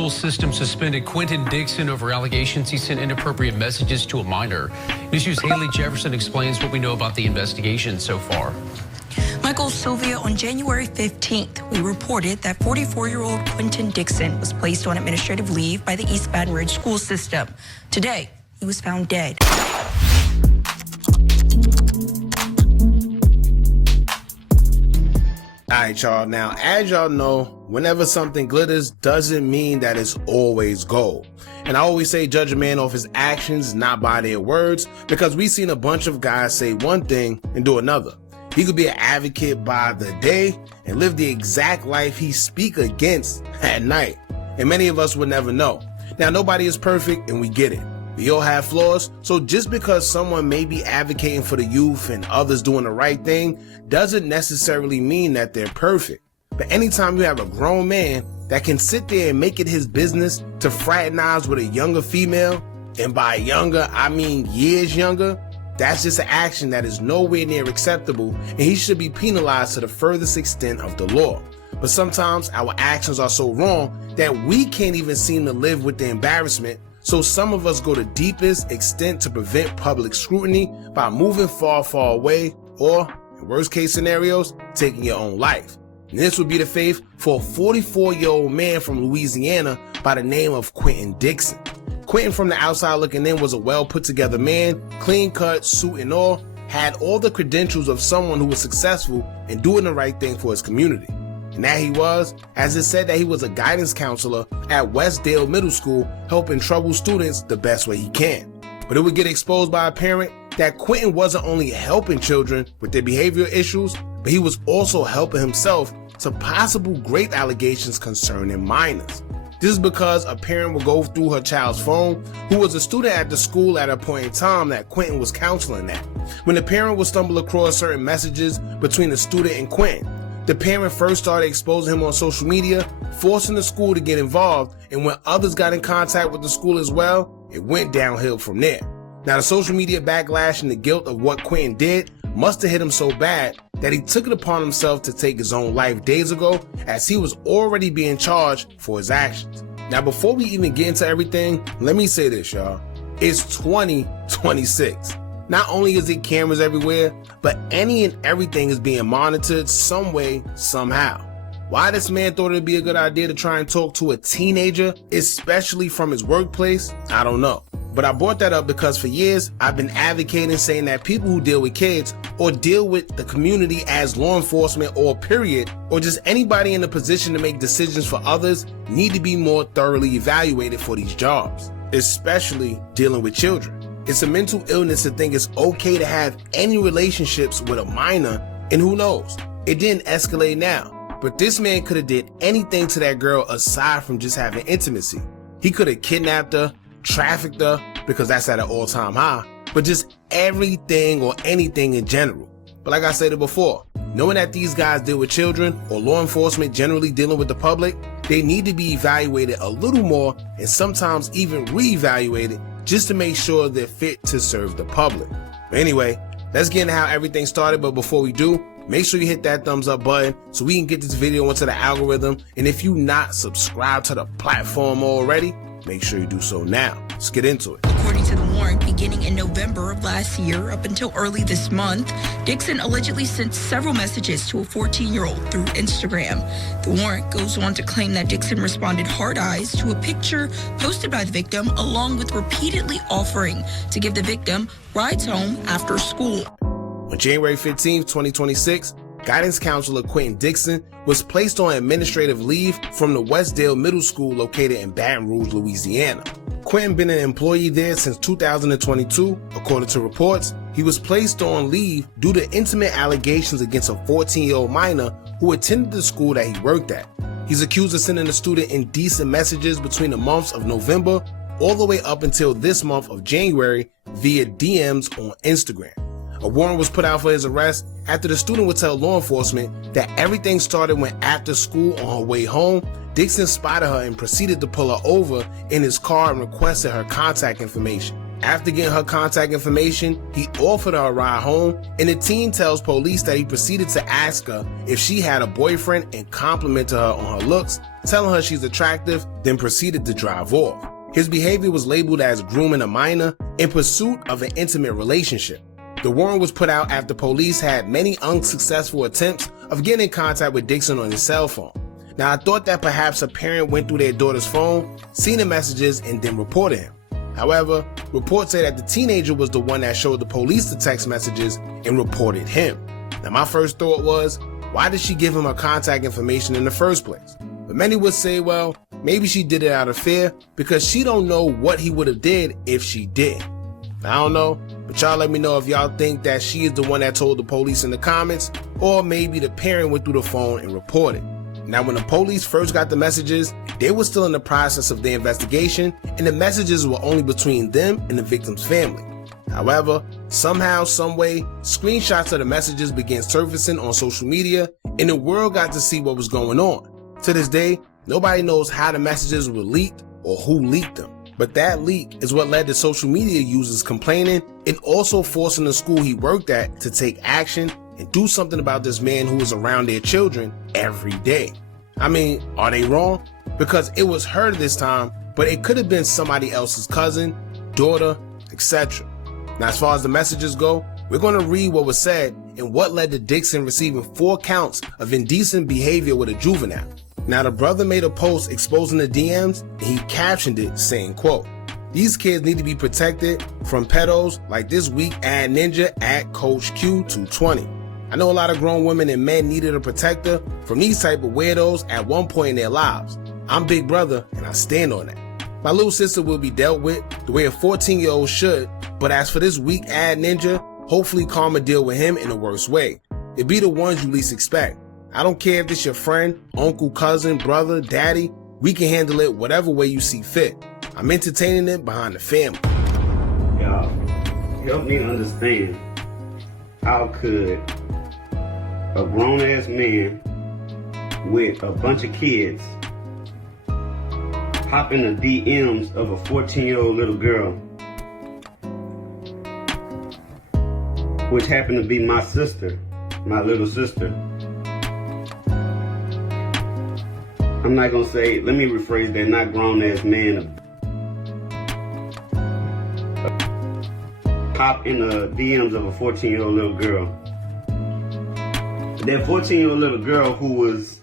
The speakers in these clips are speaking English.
School system suspended Quentin Dixon over allegations he sent inappropriate messages to a minor. News's Haley Jefferson explains what we know about the investigation so far. Michael Sylvia, on January 15th, we reported that 44-year-old Quentin Dixon was placed on administrative leave by the East Baton Rouge school system. Today, he was found dead. Alright, y'all. Now, as y'all know, whenever something glitters doesn't mean that it's always gold. And I always say judge a man off his actions, not by their words, because we've seen a bunch of guys say one thing and do another. He could be an advocate by the day and live the exact life he speak against at night. And many of us would never know. Now, nobody is perfect and we get it. We all have flaws, so just because someone may be advocating for the youth and others doing the right thing doesn't necessarily mean that they're perfect. But anytime you have a grown man that can sit there and make it his business to fraternize with a younger female, and by younger, I mean years younger, that's just an action that is nowhere near acceptable, and he should be penalized to the furthest extent of the law. But sometimes our actions are so wrong that we can't even seem to live with the embarrassment, so some of us go the deepest extent to prevent public scrutiny by moving far, far away, or, in worst case scenarios, taking your own life. And this would be the fate for a 44-year-old man from Louisiana by the name of Quentin Dixon. Quentin, from the outside looking in, was a well put together man, clean cut, suit and all, had all the credentials of someone who was successful in doing the right thing for his community. And that he was, as it said that he was a guidance counselor at Westdale Middle School, helping troubled students the best way he can. But it would get exposed by a parent that Quentin wasn't only helping children with their behavioral issues, but he was also helping himself to possible grave allegations concerning minors. This is because a parent will go through her child's phone who was a student at the school at a point in time that Quentin was counseling at. When the parent would stumble across certain messages between the student and Quentin, the parent first started exposing him on social media, forcing the school to get involved, and when others got in contact with the school as well, it went downhill from there. Now, the social media backlash and the guilt of what Quentin did must have hit him so bad that he took it upon himself to take his own life days ago, as he was already being charged for his actions. Now, before we even get into everything, let me say this, y'all. It's 2026. Not only is it cameras everywhere, but any and everything is being monitored some way, somehow. Why this man thought it'd be a good idea to try and talk to a teenager, especially from his workplace, I don't know. But I brought that up because for years, I've been advocating saying that people who deal with kids or deal with the community as law enforcement or period, or just anybody in a position to make decisions for others need to be more thoroughly evaluated for these jobs, especially dealing with children. It's a mental illness to think it's okay to have any relationships with a minor, and who knows, it didn't escalate now, but this man could have did anything to that girl aside from just having intimacy. He could have kidnapped her, trafficked her, because that's at an all-time high, but just everything or anything in general. But like I said before, knowing that these guys deal with children or law enforcement generally dealing with the public, they need to be evaluated a little more and sometimes even re-evaluated just to make sure they're fit to serve the public. But anyway, let's get into how everything started, but before we do, make sure you hit that thumbs up button so we can get this video into the algorithm, and if you not subscribed to the platform already, make sure you do so now. Let's get into it. According to the warrant, beginning in November of last year up until early this month, Dixon allegedly sent several messages to a 14-year-old through Instagram. The warrant goes on to claim that Dixon responded hard eyes to a picture posted by the victim, along with repeatedly offering to give the victim rides home after school. On January 15, 2026, guidance counselor Quentin Dixon was placed on administrative leave from the Westdale Middle School located in Baton Rouge, Louisiana. Quentin been an employee there since 2022. According to reports, he was placed on leave due to intimate allegations against a 14-year-old minor who attended the school that he worked at. He's accused of sending the student indecent messages between the months of November all the way up until this month of January via DMs on Instagram. A warrant was put out for his arrest after the student would tell law enforcement that everything started when after school on her way home, Dixon spotted her and proceeded to pull her over in his car and requested her contact information. After getting her contact information, he offered her a ride home, and the teen tells police that he proceeded to ask her if she had a boyfriend and complimented her on her looks, telling her she's attractive, then proceeded to drive off. His behavior was labeled as grooming a minor in pursuit of an intimate relationship. The warrant was put out after police had many unsuccessful attempts of getting in contact with Dixon on his cell phone. Now, I thought that perhaps a parent went through their daughter's phone, seen the messages, and then reported him. However, reports say that the teenager was the one that showed the police the text messages and reported him. Now, my first thought was, why did she give him her contact information in the first place? But many would say, well, maybe she did it out of fear because she don't know what he would have did if she did. I don't know, but y'all let me know if y'all think that she is the one that told the police in the comments, or maybe the parent went through the phone and reported. Now, when the police first got the messages, they were still in the process of their investigation, and the messages were only between them and the victim's family. However, somehow, someway, screenshots of the messages began surfacing on social media, and the world got to see what was going on. To this day, nobody knows how the messages were leaked or who leaked them. But that leak is what led to social media users complaining and also forcing the school he worked at to take action and do something about this man who was around their children every day. I mean, are they wrong? Because it was her this time, but it could have been somebody else's cousin, daughter, etc. Now, as far as the messages go, we're going to read what was said and what led to Dixon receiving 4 counts of indecent behavior with a juvenile. Now, the brother made a post exposing the DMs, and he captioned it saying, quote, "These kids need to be protected from pedos like this weak ad ninja at Coach Q220. I know a lot of grown women and men needed a protector from these type of weirdos at one point in their lives. I'm big brother, and I stand on that. My little sister will be dealt with the way a 14-year-old should, but as for this weak ad ninja, hopefully karma deal with him in the worst way. It be the ones you least expect. I don't care if it's your friend, uncle, cousin, brother, daddy, we can handle it whatever way you see fit. I'm entertaining it behind the family." Y'all, help me understand, how could a grown-ass man with a bunch of kids hop in the DMs of a 14-year-old little girl, which happened to be my sister, my little sister. I'm not gonna say, let me rephrase that, not grown-ass man, hop in the DMs of a 14-year-old little girl. That 14-year-old little girl who was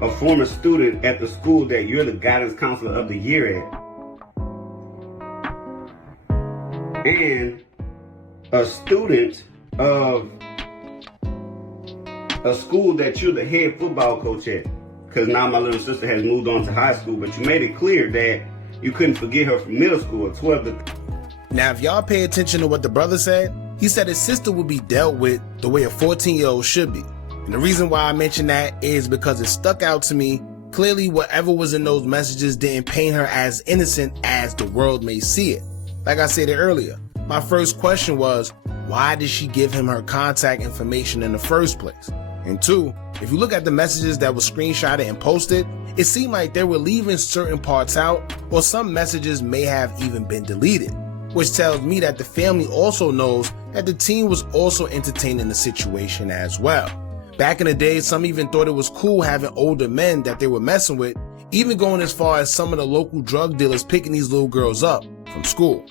a former student at the school that you're the guidance counselor of the year at. And a student of a school that you're the head football coach at. Because now my little sister has moved on to high school, but you made it clear that you couldn't forget her from middle school or 12th. Now, if y'all pay attention to what the brother said, he said his sister would be dealt with the way a 14-year-old should be. And the reason why I mention that is because it stuck out to me. Clearly, whatever was in those messages didn't paint her as innocent as the world may see it. Like I said earlier, my first question was, why did she give him her contact information in the first place? And 2, if you look at the messages that were screenshotted and posted, it seemed like they were leaving certain parts out, or some messages may have even been deleted, which tells me that the family also knows that the teen was also entertaining the situation as well. Back in the day, some even thought it was cool having older men that they were messing with, even going as far as some of the local drug dealers picking these little girls up from school.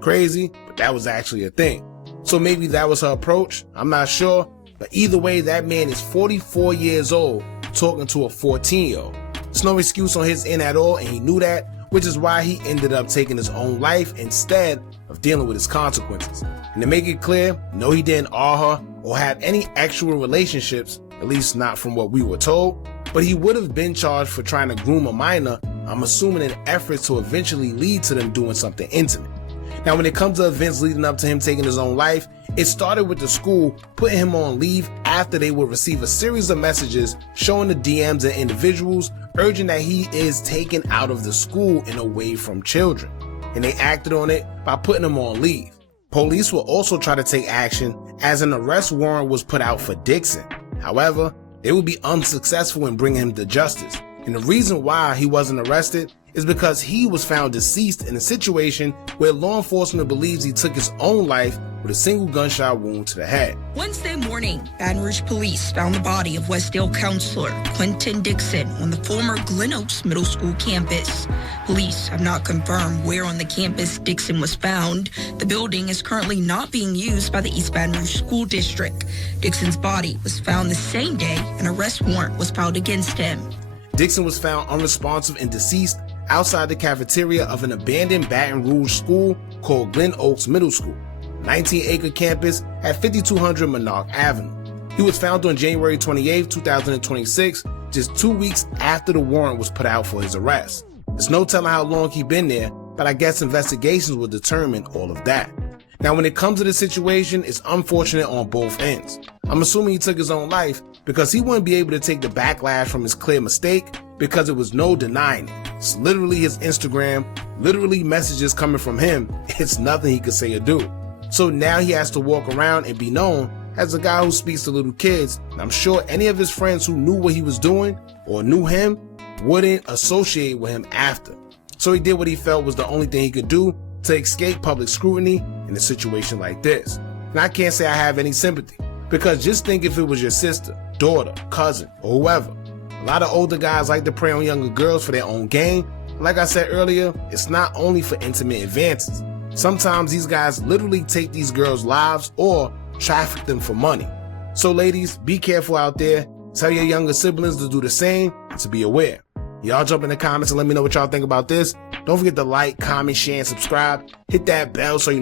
Crazy, but that was actually a thing. So maybe that was her approach, I'm not sure. But either way, that man is 44 years old talking to a 14-year-old. There's no excuse on his end at all, and he knew that, which is why he ended up taking his own life instead of dealing with his consequences. And to make it clear, no, he didn't awe her or have any actual relationships, at least not from what we were told, but he would have been charged for trying to groom a minor, I'm assuming in efforts to eventually lead to them doing something intimate. Now, when it comes to events leading up to him taking his own life, it started with the school putting him on leave after they would receive a series of messages showing the DMs and individuals urging that he is taken out of the school and away from children. And they acted on it by putting him on leave. Police will also try to take action as an arrest warrant was put out for Dixon. However, they would be unsuccessful in bringing him to justice. And the reason why he wasn't arrested is because he was found deceased in a situation where law enforcement believes he took his own life with a single gunshot wound to the head. Wednesday morning, Baton Rouge police found the body of Westdale counselor Quentin Dixon on the former Glen Oaks Middle School campus. Police have not confirmed where on the campus Dixon was found. The building is currently not being used by the East Baton Rouge School District. Dixon's body was found the same day. An arrest warrant was filed against him. Dixon was found unresponsive and deceased outside the cafeteria of an abandoned Baton Rouge school called Glen Oaks Middle School, 19-acre campus at 5200 Monarch Avenue. He was found on January 28, 2026, just 2 weeks after the warrant was put out for his arrest. There's no telling how long he'd been there, but I guess investigations will determine all of that. Now, when it comes to the situation, it's unfortunate on both ends. I'm assuming he took his own life because he wouldn't be able to take the backlash from his clear mistake because there was no denying it. It's literally his Instagram, literally messages coming from him. It's nothing he could say or do. So now he has to walk around and be known as a guy who speaks to little kids. And I'm sure any of his friends who knew what he was doing or knew him wouldn't associate with him after. So he did what he felt was the only thing he could do to escape public scrutiny in a situation like this. And I can't say I have any sympathy, because just think if it was your sister, daughter, cousin, or whoever. A lot of older guys like to prey on younger girls for their own gain. Like I said earlier, it's not only for intimate advances. Sometimes these guys literally take these girls' lives or traffic them for money. So ladies, be careful out there. Tell your younger siblings to do the same and to be aware. Y'all jump in the comments and let me know what y'all think about this. Don't forget to like, comment, share, and subscribe. Hit that bell so you